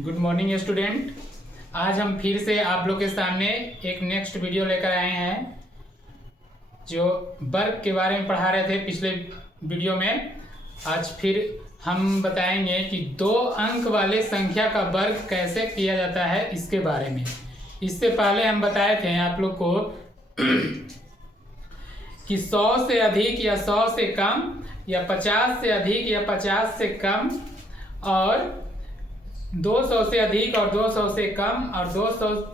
Good morning student. आज हम फिर से आप लोग के सामने एक नेक्स्ट वीडियो लेकर आए हैं। जो वर्ग के बारे में पढ़ा रहे थे पिछले वीडियो में, आज फिर हम बताएंगे कि 2 अंक वाले संख्या का वर्ग कैसे किया जाता है इसके बारे में। इससे पहले हम बताए थे आप लोग को कि 100 से अधिक या 100 से कम या 50 से अधिक या 50 से कम और 200 से अधिक और 200 से कम और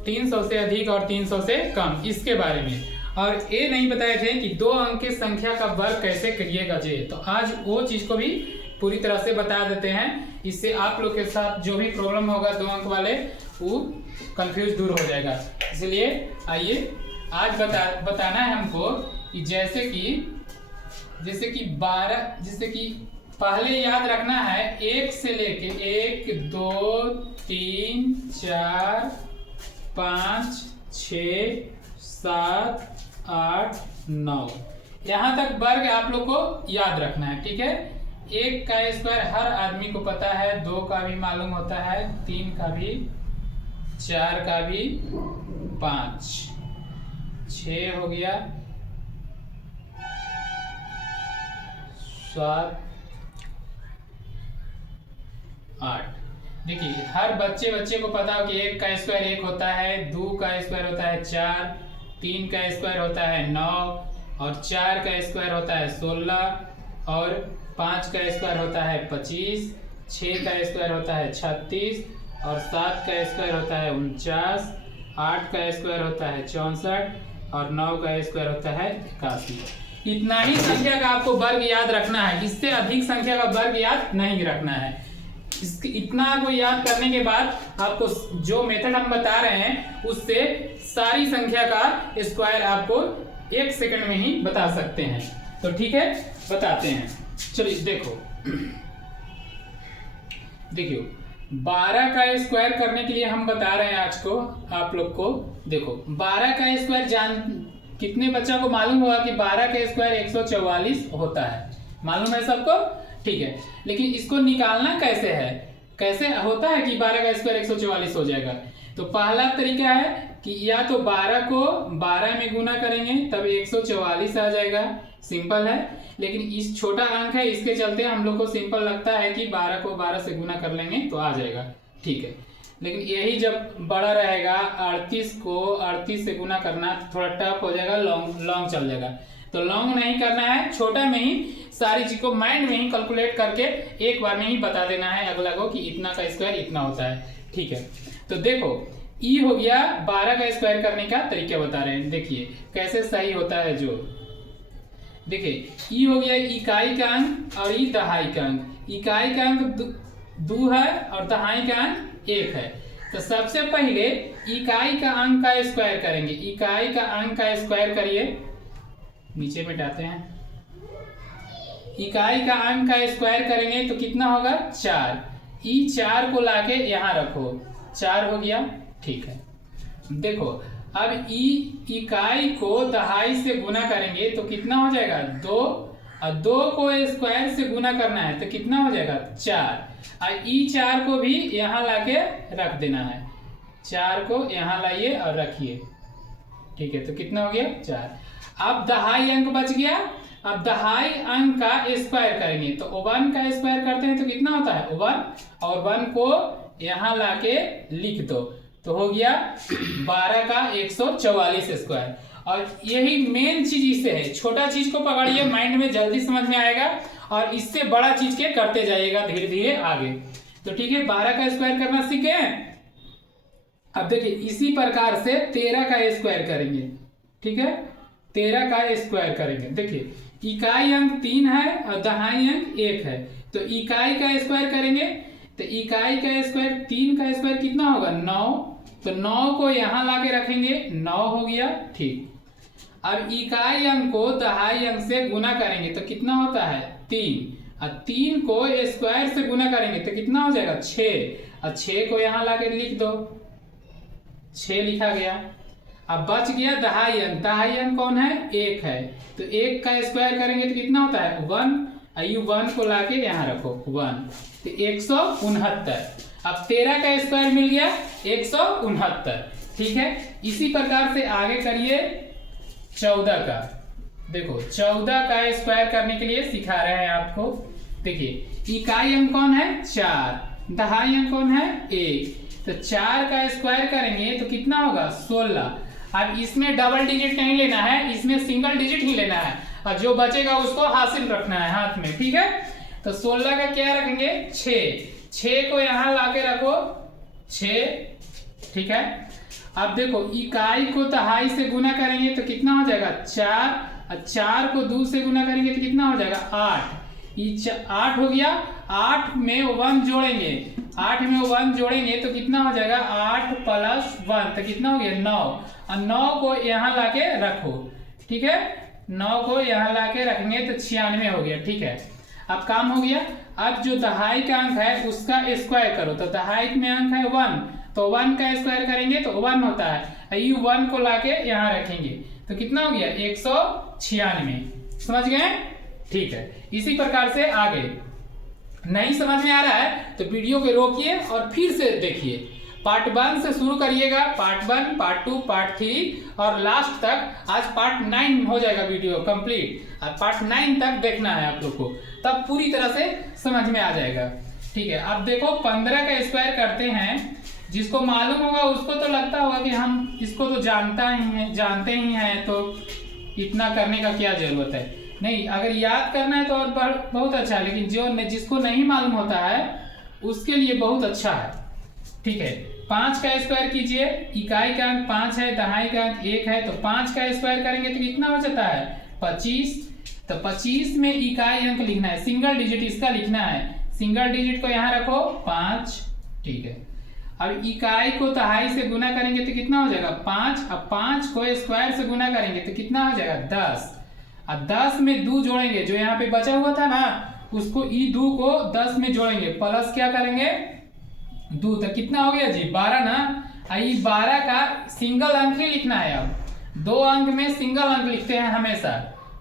300 से अधिक और 300 से कम, इसके बारे में। और ये नहीं बताए थे कि 2 अंक की संख्या का वर्ग कैसे करिएगा जी। तो आज वो चीज को भी पूरी तरह से बता देते हैं। इससे आप लोग के साथ जो भी प्रॉब्लम होगा 2 अंक वाले, वो कंफ्यूज दूर हो जाएगा। इसलिए आइए आज बताना है हमको कि जैसे कि 12, जैसे कि पहले याद रखना है 1 से लेके 1 2 3 4 5 6 7 8 9 यहाँ तक वर्ग आप लोग को याद रखना है, ठीक है। 1 का स्क्वायर हर आदमी को पता है, 2 का भी मालूम होता है, 3 का भी, 4 का भी, 5 6 हो गया, 7 8। देखिए हर बच्चे को पता हो कि 1 का स्क्वायर 1 होता है, 2 का स्क्वायर होता है 4, 3 का स्क्वायर होता है 9 और 4 का स्क्वायर होता है 16 और 5 का स्क्वायर होता है 25, 6 का स्क्वायर होता है 36 और 7 का स्क्वायर होता है 49, 8 का स्क्वायर होता है 64 और 9 का स्क्वायर होता है 81। इतना ही संख्या का आपको वर्ग याद रखना है, इससे अधिक संख्या का वर्ग याद नहीं रखना है। इतना को याद करने के बाद आपको जो मेथड हम बता रहे हैं उससे सारी संख्या का स्क्वायर आपको 1 सेकंड में ही बता सकते हैं। तो ठीक है, बताते हैं। चलिए देखियो 12 का स्क्वायर करने के लिए हम बता रहे हैं आज को आप लोग को। देखो 12 का स्क्वायर कितने बच्चा को मालूम होगा कि 12 का स्क्वायर 144 होता है, मालूम है सबको, ठीक है। लेकिन इसको निकालना कैसे होता है कि 12 का स्क्वायर 144 हो जाएगा। तो पहला तरीका है कि या तो 12 को 12 में गुना करेंगे तब 144 आ जाएगा, सिंपल है। लेकिन इस छोटा अंक है, इसके चलते हम लोग को सिंपल लगता है कि 12 को 12 से गुना कर लेंगे तो आ जाएगा, ठीक है। लेकिन यही जब बड़ा रहेगा 38 को 38 से गुना करना तो थोड़ा टफ हो जाएगा, लॉन्ग चल जाएगा। तो लॉन्ग नहीं करना है, छोटा में ही सारी चीज को माइंड में ही कैलकुलेट करके एक बार में ही बता देना है अगला को कि इतना का स्क्वायर इतना होता है, ठीक है। तो देखो ई हो गया 12 का स्क्वायर करने का तरीका बता रहे हैं, देखिए कैसे सही होता है। जो देखिए ई हो गया इकाई का अंक और ई दहाई का अंक। इकाई का अंक 2 है और दहाई का अंक 1 है। तो सबसे पहले इकाई का अंक का स्क्वायर करेंगे। इकाई का अंक का स्क्वायर करिए, नीचे मिटाते हैं। इकाई का अंक का स्क्वायर करेंगे तो कितना होगा 4। ई 4 को लाके यहाँ रखो, 4 हो गया, ठीक है। देखो अब इकाई को दहाई से गुना करेंगे तो कितना हो जाएगा 2 और 2 को स्क्वायर से गुना करना है तो कितना हो जाएगा 4 और ई 4 को भी यहाँ लाके रख देना है। 4 को यहाँ लाइए और रखिए, ठीक है। तो कितना हो गया 4। अब दहाई अंक बच गया। अब दहाई अंक का स्क्वायर करेंगे तो 1 का स्क्वायर करते हैं तो कितना होता है 1 और 1 को यहाँ लाके लिख दो तो हो गया 12 का 144 स्क्वायर। और यही मेन चीज इससे है, छोटा चीज को पकड़िए, माइंड में जल्दी समझ में आएगा और इससे बड़ा चीज के करते जाइएगा धीरे धीरे आगे। तो ठीक है, 12 का स्क्वायर करना सीखे। अब देखिए इसी प्रकार से 13 का स्क्वायर करेंगे, ठीक है। 13 का स्क्वायर करेंगे। देखिए इकाई अंक 3 है और दहाई अंक 1 है, तो इकाई का स्क्वायर करेंगे तो इकाई का स्क्वायर 3 का स्क्वायर कितना होगा 9, तो 9 को यहाँ लाके रखेंगे, 9 हो गया, ठीक। अब इकाई अंक को दहाई अंक से गुना करेंगे तो कितना होता है 3 और 3 को स्क्वायर से गुना करेंगे तो कितना हो जाएगा 6 और 6 को यहाँ लाके लिख दो, 6 लिखा गया। अब बच गया दहाई अंक। दहाई अंक कौन है 1 है, तो 1 का स्क्वायर करेंगे तो कितना होता है 1 और 1 को लाके यहाँ रखो 1, तो 169। अब 13 का स्क्वायर मिल गया 169। ठीक है, इसी प्रकार से आगे करिए 14 का। देखो 14 का स्क्वायर करने के लिए सिखा रहे हैं आपको। देखिए इकाई अंक कौन है 4, दहाई अंक कौन है 1, तो 4 का स्क्वायर करेंगे तो कितना होगा 16। अब इसमें डबल डिजिट नहीं लेना है, इसमें सिंगल डिजिट ही लेना है और जो बचेगा उसको हासिल रखना है हाथ में। ठीक है, तो 16 का क्या रखेंगे 6 को यहाँ लाके रखो 6। ठीक है, अब देखो इकाई को दहाई से गुना करेंगे तो कितना हो जाएगा 4, और 4 को 2 से गुना करेंगे तो कितना हो जाएगा 8। 8 हो गया, 8 में 1 जोड़ेंगे, 8 में 1 जोड़ेंगे तो कितना हो जाएगा 8 + 1 तो कितना हो गया 9, और 9 को यहाँ लाके रखो। ठीक है, 9 को यहाँ लाके रखेंगे तो 96 हो गया। ठीक है, अब काम हो गया। अब जो दहाई का अंक है उसका स्क्वायर करो, तो दहाई में अंक है 1, तो 1 का स्क्वायर करेंगे तो 1 होता है, ये 1 को लाके यहाँ रखेंगे तो कितना हो गया 196। समझ गए? ठीक है, इसी प्रकार से आगे। नहीं समझ में आ रहा है तो वीडियो को रोकिए और फिर से देखिए। पार्ट 1 से शुरू करिएगा, पार्ट 1, पार्ट 2, पार्ट 3 और लास्ट तक। आज पार्ट 9 हो जाएगा वीडियो कंप्लीट, और पार्ट 9 तक देखना है आप लोग को, तब पूरी तरह से समझ में आ जाएगा। ठीक है, अब देखो 15 का स्क्वायर करते हैं। जिसको मालूम होगा उसको तो लगता होगा कि हम इसको तो जानते ही हैं तो इतना करने का क्या जरूरत है। नहीं, अगर याद करना है तो और बहुत अच्छा है, लेकिन जिसको नहीं मालूम होता है उसके लिए बहुत अच्छा है। ठीक है, 5 का स्क्वायर कीजिए। इकाई का अंक 5 है, दहाई का अंक 1 है, तो 5 का स्क्वायर करेंगे तो कितना हो जाता है 25। तो 25 में इकाई अंक लिखना है, सिंगल डिजिट इसका लिखना है, सिंगल डिजिट को यहाँ रखो 5। ठीक है, अब इकाई को दहाई से गुना करेंगे तो कितना हो जाएगा 5। अब 5 को स्क्वायर से गुना करेंगे तो कितना हो जाएगा 10। अब 10 में 2 जोड़ेंगे, जो यहाँ पे बचा हुआ था ना उसको 2 को 10 में जोड़ेंगे, प्लस क्या करेंगे 2, तो कितना हो गया जी 12 ना। ये 12 का सिंगल अंक ही लिखना है। अब 2 अंक में सिंगल अंक लिखते हैं हमेशा,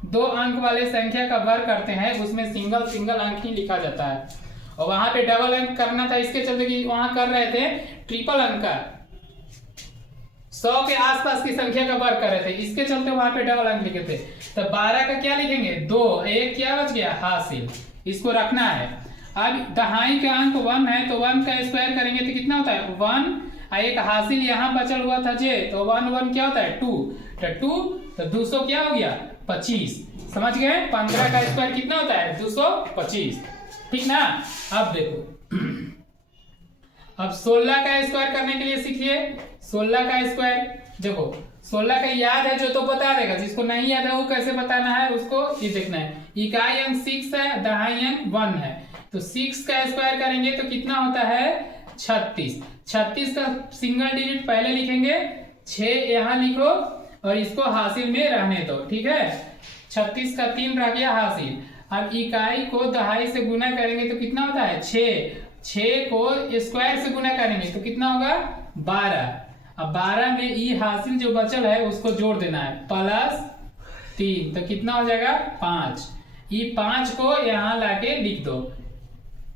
2 अंक वाले संख्या का वर्ग करते हैं उसमें सिंगल अंक ही लिखा जाता है। और वहां पे डबल अंक करना था, इसके चलते कि वहां कर रहे थे ट्रिपल अंक का, 100 के आसपास की संख्या का वर्ग कर रहे थे, इसके चलते वहां पे डबल अंक लिखे थे। तो 12 का क्या लिखेंगे 2, 1 क्या बच गया हासिल, इसको रखना है। अब दहाई का अंक 1 है तो 1 का स्क्वायर करेंगे तो कितना होता है 1, और एक हासिल यहाँ बचल हुआ था जे, तो 1 क्या होता है 2, तो 2 तो 200 क्या हो गया 25। समझ गए? 15 का स्क्वायर कितना होता है 225। ठीक ना। अब देखो अब 16 का स्क्वायर करने के लिए सीखिए। 16 का स्क्वायर देखो, 16 का याद है जो तो बता देगा, जिसको नहीं याद है वो कैसे बताना है उसको ये देखना है। इकाई अंक 6 है, दहाई अंक 1 है, तो 6 का स्क्वायर करेंगे तो कितना होता है 36। 36 का सिंगल डिजिट पहले लिखेंगे, 6 यहाँ लिखो और इसको हासिल में रहने दो। ठीक है, 36 का 3 रह गया हासिल। अब इकाई को दहाई से गुना करेंगे तो कितना होता है 6 को स्क्वायर से गुना करेंगे तो कितना होगा 12। अब 12 में ई हासिल जो बचल है उसको जोड़ देना है, +3 तो कितना हो जाएगा 5। ई 5 को यहाँ लाके लिख दो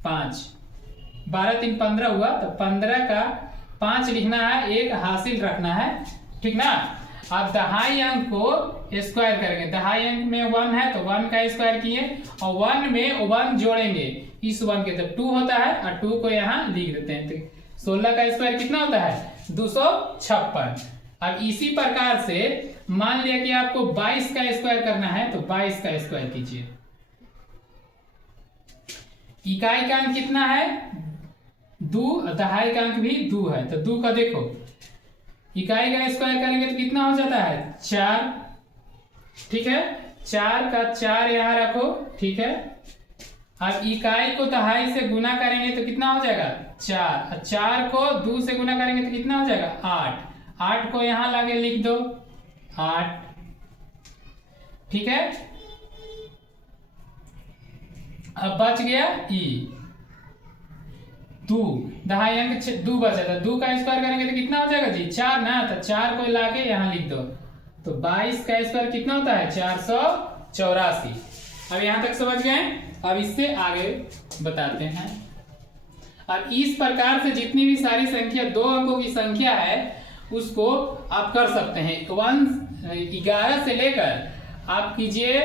5, 12 3 15 हुआ, तो 15 का 5 लिखना है, 1 हासिल रखना है। ठीक ना। अब दहाई अंक को स्क्वायर करेंगे, दहाई अंक में 1 है तो 1 का स्क्वायर किए और 1 में 1 जोड़ेंगे इस 1 के, तो 2 होता है और 2 को यहाँ लिख देते हैं। तो 16 का स्क्वायर कितना होता है 256। अब इसी प्रकार से मान लिया कि आपको 22 का स्क्वायर करना है तो 22 का स्क्वायर कीजिए। इकाई का अंक कितना है 2, दहाई का अंक भी 2 है, तो 2 का देखो इकाई का स्क्वायर करेंगे तो कितना हो जाता है 4। ठीक है, 4 का 4 यहाँ रखो। ठीक है, अब इकाई को दहाई से गुना करेंगे तो कितना हो जाएगा 4, 4 को 2 से गुना करेंगे तो कितना हो जाएगा 8, 8 को यहाँ लाके लिख दो 8। ठीक है, अब बच गया ई 2, दहाई अंक 2 बचा था, 2 का स्क्वायर करेंगे तो कितना हो जाएगा जी 4 ना, तो 4 को लाके यहाँ लिख दो, तो 22 का स्क्वायर कितना होता है 484। अब यहाँ तक समझ गए। अब इससे आगे बताते हैं। अब इस प्रकार से जितनी भी सारी संख्या 2 अंकों की संख्या है उसको आप कर सकते हैं। 11 से लेकर आप कीजिए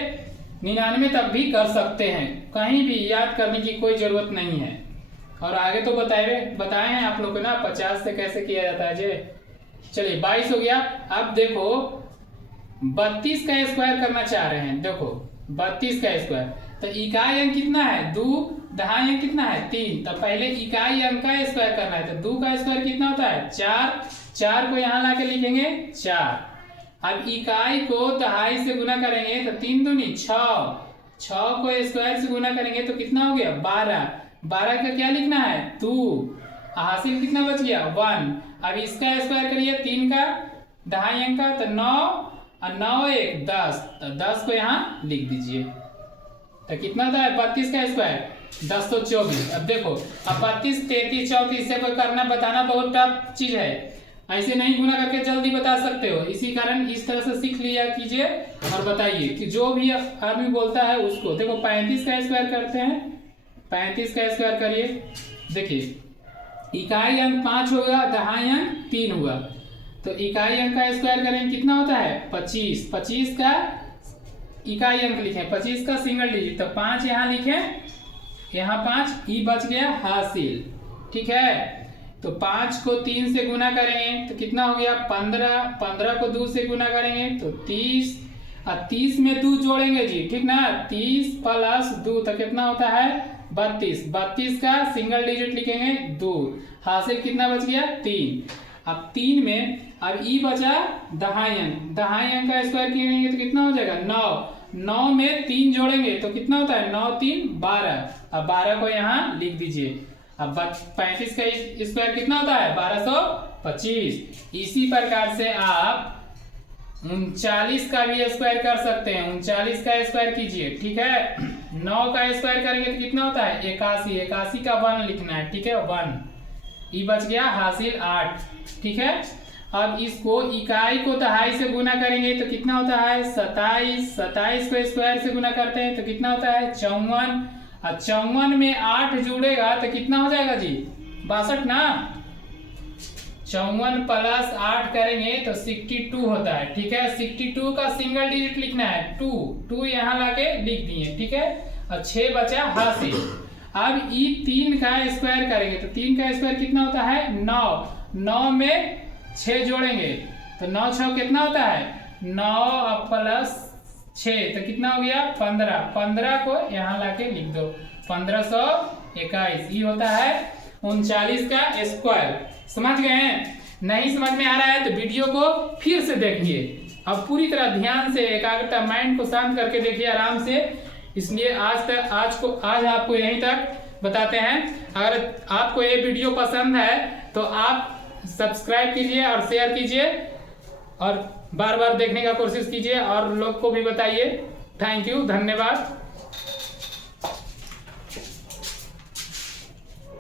99 तक भी कर सकते हैं, कहीं भी याद करने की कोई जरूरत नहीं है। और आगे तो बताए हैं आप लोग को ना 50 से कैसे किया जाता है जे। चलिए 22 हो गया। अब देखो 32 का स्क्वायर करना चाह रहे हैं। देखो 32 का स्क्वायर, तो इकाई अंक कितना है 2, दहाई अंक कितना है 3। तो पहले इकाई अंक का स्क्वायर करना है, तो 2 का स्क्वायर कितना होता है 4। 4 को यहाँ लाके लिखेंगे 4। अब इकाई को दहाई से गुना करेंगे तो 3 दूनी 6। 6 को स्क्वायर से गुना करेंगे तो कितना हो गया 12। 12 का क्या लिखना है 2। हासिल कितना बच गया 1। अब इसका स्क्वायर करिए 3 का दहाई अंक का, तो 9 और 9 1 10, तो 10 को यहाँ लिख दीजिए। तो कितना होता है 32 का स्क्वायर 10 तो 24। अब देखो अब 32 33 34 से कोई करना बताना बहुत टफ चीज है, ऐसे नहीं गुना करके जल्दी बता सकते हो। इसी कारण इस तरह से सीख लिया कीजिए और बताइए कि जो भी आदमी बोलता है उसको। देखो 35 का स्क्वायर करते हैं, 35 का स्क्वायर करिए। देखिए इकाई अंक 5 होगा, दहाई अंक 3 हुआ, तो इकाई अंक का स्क्वायर करेंगे कितना होता है 25। 25 का इकाई अंक लिखें, 25 का सिंगल डिजिट, तो 5 यहाँ लिखें, यहाँ 5 ई बच गया हासिल। ठीक है, तो 5 को 3 से गुना करेंगे तो कितना हो गया 15। 15 को 2 से गुना करेंगे तो 30, और 30 में 2 जोड़ेंगे जी, ठीक ना, 30 प्लस 2 तो कितना होता है 32। 32 का सिंगल डिजिट लिखेंगे 2, हासिल कितना बच गया 3। अब 3 में अब ई बचा दहाई अंक, दहाई अंक का स्क्वायर करेंगे तो कितना हो जाएगा 9। 9 में 3 जोड़ेंगे तो कितना होता है 9 3 12। अब 12 को यहाँ लिख दीजिए। अब 35 का स्क्वायर कितना होता है 1225। इसी प्रकार से आप 39 का भी स्क्वायर कर सकते हैं। 39 का स्क्वायर कीजिए, ठीक है। 9 का स्क्वायर करेंगे तो कितना होता है 81। 81 का 1 लिखना है, ठीक है 1। ई बच गया हासिल 8। ठीक है, अब इसको इकाई को दहाई से गुना करेंगे तो कितना होता है 27। 27 को स्क्वायर से गुना करते हैं तो कितना होता है 54। और 54 में 8 जुड़ेगा तो कितना हो जाएगा जी 62 ना। 54 प्लस 8 करेंगे तो 62 होता है। ठीक है, 62 का सिंगल डिजिट लिखना है 2 यहाँ लाके लिख दिए। ठीक है, और 6 बचा हासिल। अब ई 3 का स्क्वायर करेंगे तो 3 का स्क्वायर कितना होता है 9। 9 में 6 जोड़ेंगे तो 9 6 कितना होता है 9 प्लस 6 तो कितना हो गया 15। 15 को यहाँ लाके लिख दो 1521। ये होता है 39 का स्क्वायर। समझ गए हैं? नहीं समझ में आ रहा है तो वीडियो को फिर से देखिए। अब पूरी तरह ध्यान से एकाग्रता माइंड को शांत करके देखिए आराम से। इसलिए आज आपको यहीं तक बताते हैं। अगर आपको ये वीडियो पसंद है तो आप सब्सक्राइब कीजिए और शेयर कीजिए और बार बार देखने का कोशिश कीजिए और लोग को भी बताइए। थैंक यू, धन्यवाद।